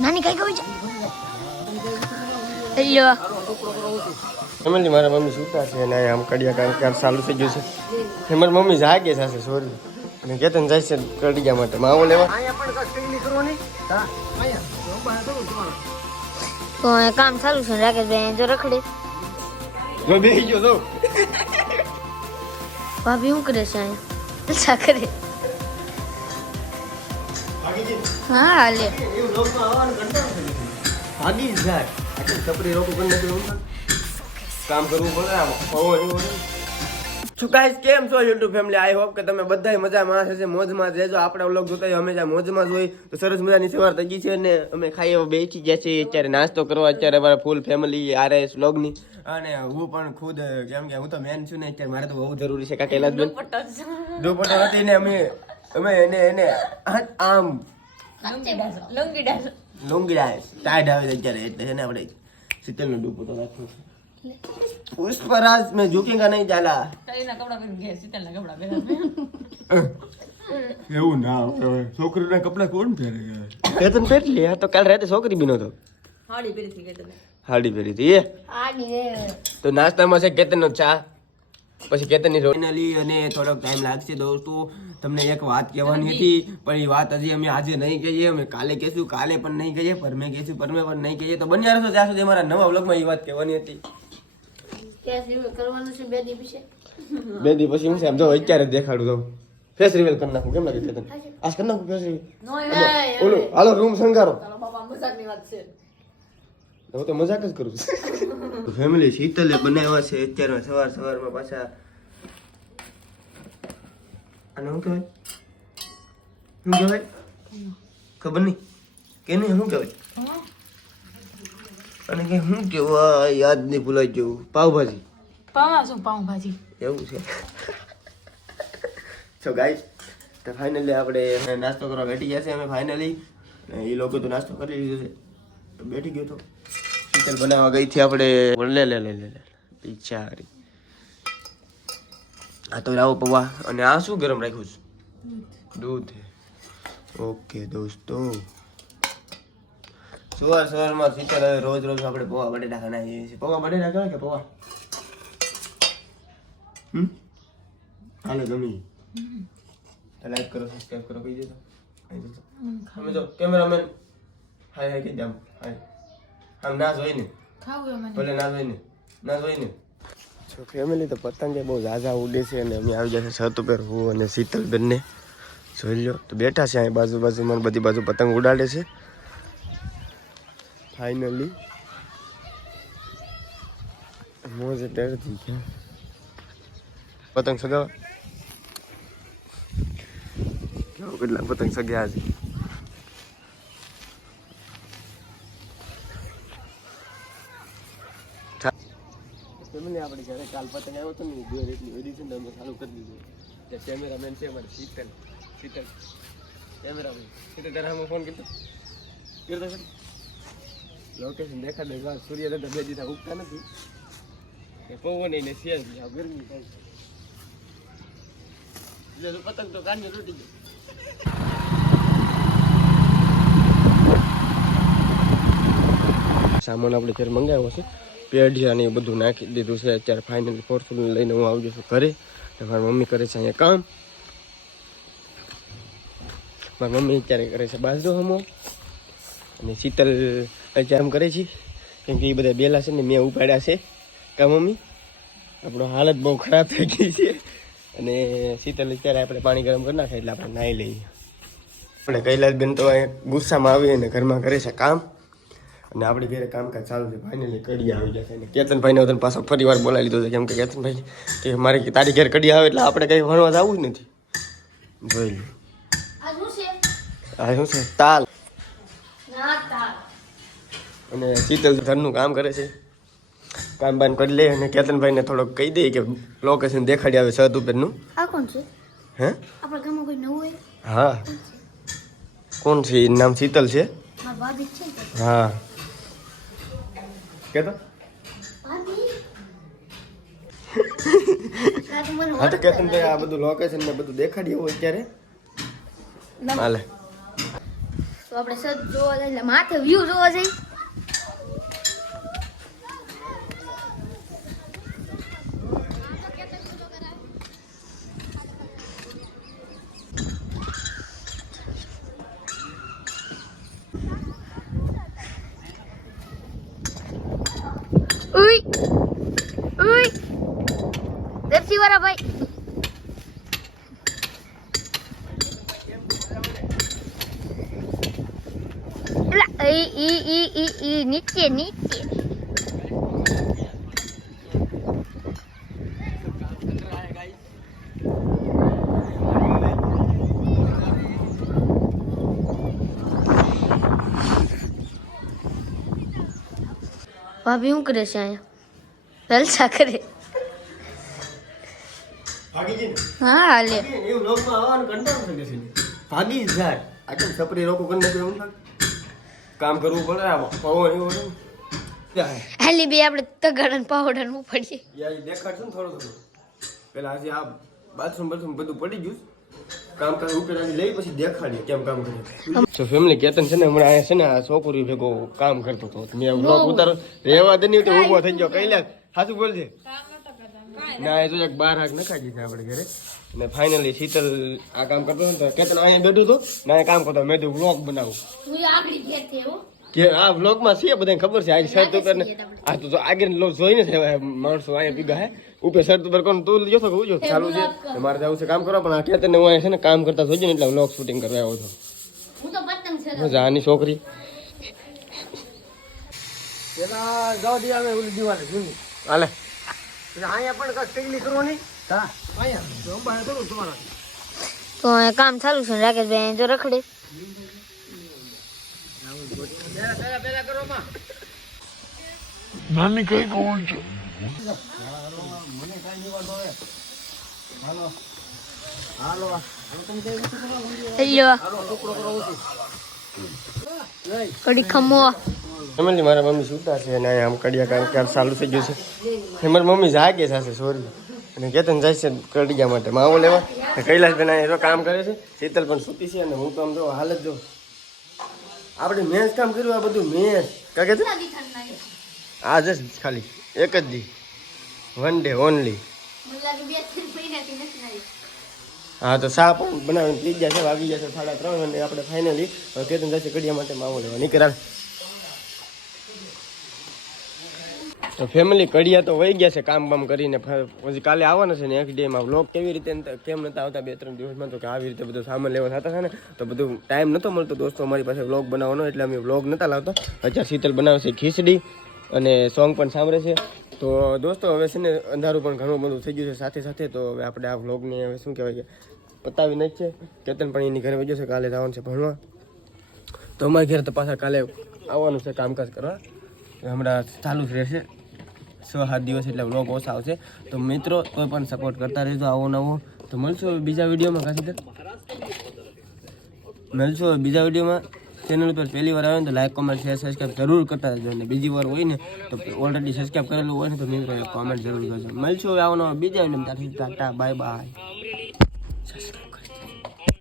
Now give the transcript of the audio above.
નાની કઈ ગઈ છે? લ્યો ફેમિલી મારા મમ્મી સૂતા છે અને આમ કડિયા કામ કામ ચાલુ થઈ ગયું છે. એ મારી મમ્મી જાગે છે સોરી અને કેતન જાય છે કડિયા માટે. માવો લેવા? તો કામ ચાલુ છે રાકેશભાઈ જો રખડે. જો બેસી ગયો તો ભાભી શું કરે છે અહીંયા? કરે. હા હાલે. ભાગી જ જાય. આટલી છપરી કરી નથી કામ કરવું પડે આમ શું ગાઈસ કેમ છો યુટ્યુબ ફેમિલી આઈ હોપ કે તમે બધાય મજામાં હશે મોજમાં જ રહેજો. આપણે વ્લોગ જોતા હોય હંમેશા મોજમાં જ હોય. તો સરસ મજાની સવાર થઈ ગઈ છે અને અમે ખાઈ હવે બેસી ગયા છીએ. અત્યારે નાસ્તો કરવા અત્યારે અમારા ફૂલ ફેમિલી આરએસ વ્લોગની અને હું પણ ખુદ કેમ કે હું તો મેન છું ને અત્યારે મારે તો બહુ જરૂરી છે કાકા દુપટ્ટા દુપટ્ટો હતી ને અમે અમે એને એને આમ લુંગી ડાયસ ટાઈડ આવે છે અત્યારે એટલે એને ને આપણે શીતલનો દુપટ્ટો રાખવો છે. પુષ્પરાજ મેં ઝુકેગા નહીં ચાલા એવું ના છોકરીના કપડા કોણ પહેરે કેતન પહેરી આ તો કાલ રાતે છોકરી બીનો તો હાડી પહેરી હતી એ. તો નાસ્તામાં છે કેતનનો ચા. પછી કેતનની ફાઇનલી અને થોડોક ટાઈમ લાગશે દોસ્તો. તમને એક વાત કહેવાની હતી પણ એ વાત હજી અમે આજે નહીં કહીએ. અમે કાલે કહેશું કાલે પણ નહીં કહીએ પરમે કહેશું પરમે પણ નહીં કહીએ. તો બન્યા રહેશો ત્યાં સુધી અમારા નવા વ્લોગમાં એ વાત કહેવાની હતી. બે દી પછી. બે હું છે જો અત્યારે જ દેખાડું તો ફેસ રિવીલ કરી નાખું કેમ લાગે કેતન આજ કરી નાખું ફેસ રિવીલ ઓલું હાલો રૂમ સંગારો. હું તો મજાક જ કરું છું. ફેમિલી શીતલે બનાવ્યા છે અત્યારે સવાર સવારમાં પાછા. અને શું કહેવાય? શું કહેવાય? ખબર નહીં. કે નહીં શું કહેવાય? અને કે શું કહેવાય? યાદ નહીં ભૂલાઈ ગયું. પાવભાજી પાઉ શું પાઉંભાજી? એવું છે. છો ગાઈ તો ફાઇનલી આપણે નાસ્તો કરવા બેઠી ગયા છે અમે ફાઇનલી એ લોકો તો નાસ્તો કરી લીધો છે. તો બેઠી ગયો તો. શીતલ બનાવવા ગઈ થી આપણે. લે લે લે લે બિચારી. આ તો રાવો પૌવા. અને આ શું ગરમ રાખ્યું છે? દૂધ. ઓકે દોસ્તો. સવાર સવારમાં શીતલ હવે રોજ રોજ આપણે પૌવા બટેટા ખાનાઈએ છીએ. પૌવા બટેટા કહેવાય કે પૌવા? હમ? હાલે ગમી લાઈક કરો સબસ્ક્રાઇબ કરો કહી દેજો. અમે જો કેમેરામેન હાય હાય કહી દે હાય. આમ ના જોઈ ને. ભલે ના જોઈ ને. ના જોઈ ને. જો ફેમિલી તો પતંગે બહુ ઝાઝા ઉડે છે અને અમે આવી જશે છે છત ઉપર હું અને શીતલ બંને. જોઈ લો તો બેઠા છે અહીં બાજુ બાજુમાં બધી બાજુ પતંગ ઉડાડે છે. ફાઇનલી મોજ થઈ ગયા પતંગ સગાવા કેવો કેટલા પતંગ સગ્યા છે ફેમિલી આપણે ઘરે કાલ પતંગ આવ્યો હતો ને દોર એટલી વધી છે ને અમે ચાલુ કરી દીધું. કેમેરા કેમેરામેન છે અમારે, શીતલ શીતલ. કેમેરામેન શીતલ, તારા અમે ફોન કીધો? કર્યો તો લોકેશન દેખા દે સૂર્ય દાદા બે દીધા ઉગતા નથી. એ પવન એને શેર આ ગરમી થાય છે. પતંગ તો કાઢને તૂટી ગયો. સામાન આપણે ઘરે મંગાવ્યો છે. પેઢિયા ને બધું નાખી દીધું છે. અત્યારે ફાઇનલી ફોર્ચ્યુનર લઈને હું આવી છું ઘરે. અને મારી મમ્મી કરે છે અહીંયા કામ. મારી મમ્મી અત્યારે કરે છે બાજરો હમો. અને શીતલ અત્યારે કરે છે. કેમ કે એ બધા બેલા છે ને મેં ઉપાડ્યા છે. કા મમ્મી? આપણો હાલત બહુ ખરાબ થઈ ગઈ છે. અને શીતલ અત્યારે આપણે પાણી ગરમ કરી નાખે એટલે આપણે નાહી લઈએ. આપણે કૈલાસબેન તો અહીંયા ગુસ્સામાં આવી અને ઘરમાં કરે છે કામ. અને આપણે ઘરે કામકાજ ચાલુ છે ફાઇનલી કડી આવી જશે. અને કેતનભાઈને તને પાછો ફરી વાર બોલાવી લીધો છે કેમ કે કેતનભાઈ કે મારે તારી ઘેર કડી આવે એટલે આપણે કંઈ ભણવા જવું જ નથી. જોઈ લો. શું છે? આ શું છે? તાલ. અને શીતલ ધનનું કામ કરે છે. કામ બાન કરી લે અને કેતનભાઈને થોડોક કહી દે કે લોકેશન દેખાડી આવે છત ઉપરનું. આ કોણ છે? હે? આપણા ગામમાં કોઈ નવું હોય? હા. કોણ છે? એનું નામ શીતલ છે? મારા ભાભી છે હા. કેતો? હા તો કે હા તો આ બધું લોકેશન ને બધું દેખાડ્યું હોય અત્યારે. હાલે. તો તો આપણે સજ જોવા એટલે માથે વ્યૂ જોવા જઈએ. ઈ ઈ ઈ ઈ નીચે નીચે ભાભી શું કરે છે અહીંયા જલસા કરે હા હાલે ભાગી જાય આટલું છપરી રોકો કરી નાખ્યું એવું લાગે કામ કરવું પડે આ પવન એવો છે ને. હાલી બે આપણે તગાડા પાવડરનું પડીએ. યાર દેખાડશે ને થોડું થોડું. પેલા આજે આ બાથરૂમ બાથરૂમ બધું પડી ગયું કામ કામ ઉપર આની લઈ પછી દેખાડીએ કેમ કામ કરીએ. તો ફેમિલી કેતન છે ને હમણાં અહીંયા છે ને આ છોકરી ભેગો કામ કરતો હતો. મેં વ્લોગ ઉતારો રહેવા દે નહીં તો ઊભો થઈ ગયો. કઈ લે? સાચું બોલજે. ના એ તો એક બાર હાક નખાઈ દીધા આપણે ઘરે. અને ફાઇનલી શીતલ આ કામ કરતો હતો ને તો કેતન અહીંયા બેઠું હતો ના કામ કરતો મેં તો વ્લોગ બનાવું. કે આ વ્લોગમાં છે બધાને ખબર છે? આજે શર્ટ ઉપર આ તો આગળ લોક જોઈને છે માણસો અહીંયા ભીગા હે. ઉપર શર્ટ ઉપર કોણ? તું જોતો કે જો ચાલુ છે. મારે જવું છે કામ કરવા પણ આ ખેતર ને હું અહીંયા છે ને કામ કરતા જોઈ ને એટલે વ્લોગ શૂટિંગ કરવા આવ્યો હતો હું તો પતંગ મજા આની છોકરી. પેલા જાવ દી આવે ઓલી દીવાલે જૂની. હાલે. અહીંયા પણ કઈ ટેકલી કરવાની હા અહીંયા બહાર કરું તમારા તો અહીંયા કામ ચાલુ છે ને રાકેશભાઈ જો રખડે. પેલા પેલા કરો માં નાની કઈ કોણ છે? કડી ખમો. ફેમિલી મારા મમ્મી સુતા છે અને આમ કડિયા કારણ કે ચાલુ થઈ ગયું છે. મારી મમ્મી જાગે છે સોરી અને કેતન જાય છે કડિયા માટે. માવો લેવા. કૈલાસબેન અહીંયા કામ કરે છે. શીતલ પણ સૂતી છે અને હું તો આમ જો હાલત જો. આપણે મેચ કામ કર્યું આ બધું મેચ કાકે કે આ જ ખાલી. એક જ દી. વન ડે ઓનલી હા તો સા પણ બનાવીને પી છે વાગી ગયા છે સાડા ત્રણ અને આપણે ફાઇનલી કેતન જાય છે કડિયા માટે માવો લેવા. નીકળ્યા તો ફેમિલી કડિયા તો વહી ગયા છે કામ બામ કરીને. પછી કાલે આવવાના છે ને નેક્સ્ટ ડેમાં વ્લોગ કેવી રીતે કેમ નતા આવતા બે ત્રણ દિવસમાં તો કે આવી રીતે બધું સામાન લેવા થતા છે ને, તો બધું ટાઈમ નતો મળતો. દોસ્તો, અમારી પાસે વ્લોગ બનાવવાનો એટલે અમે વ્લોગ નતા લાવતા. અત્યારે શીતલ બનાવે છે ખીચડી અને સોંગ પણ સાંભળે છે. તો દોસ્તો, હવે છે ને અંધારું પણ ઘણું બધું થઈ ગયું છે સાથે સાથે. તો હવે આપણે આ વ્લોગને હવે શું કહેવાય કે પતાવી નહીં છે કેતન પણ એની ઘરે વજ્યો છે, કાલે જવાનું છે ભણવા. તો અમારા ઘરે તો પાછા કાલે આવવાનું છે કામકાજ કરવા. હમણાં ચાલુ જ રહેશે. છ સાત દિવસ એટલે વ્લોગ ઓછા આવશે. તો મિત્રો, કોઈ પણ સપોર્ટ કરતા રહેજો આવો નવો. તો મળશું હવે બીજા વિડીયોમાં કાશી મળશું હવે બીજા વિડીયોમાં. ચેનલ પર પહેલી વાર આવે ને તો લાઈક કોમેન્ટ શેર સબસ્ક્રાઈબ જરૂર કરતા રહેજો. અને બીજી વાર હોય ને તો ઓલરેડી સબસ્ક્રાઈબ કરેલું હોય ને તો મિત્રો કોમેન્ટ જરૂર કરજો. મળશું હવે આવો નવો બીજા વિડીયોમાં. ત્યાંથી ટાટા બાય બાય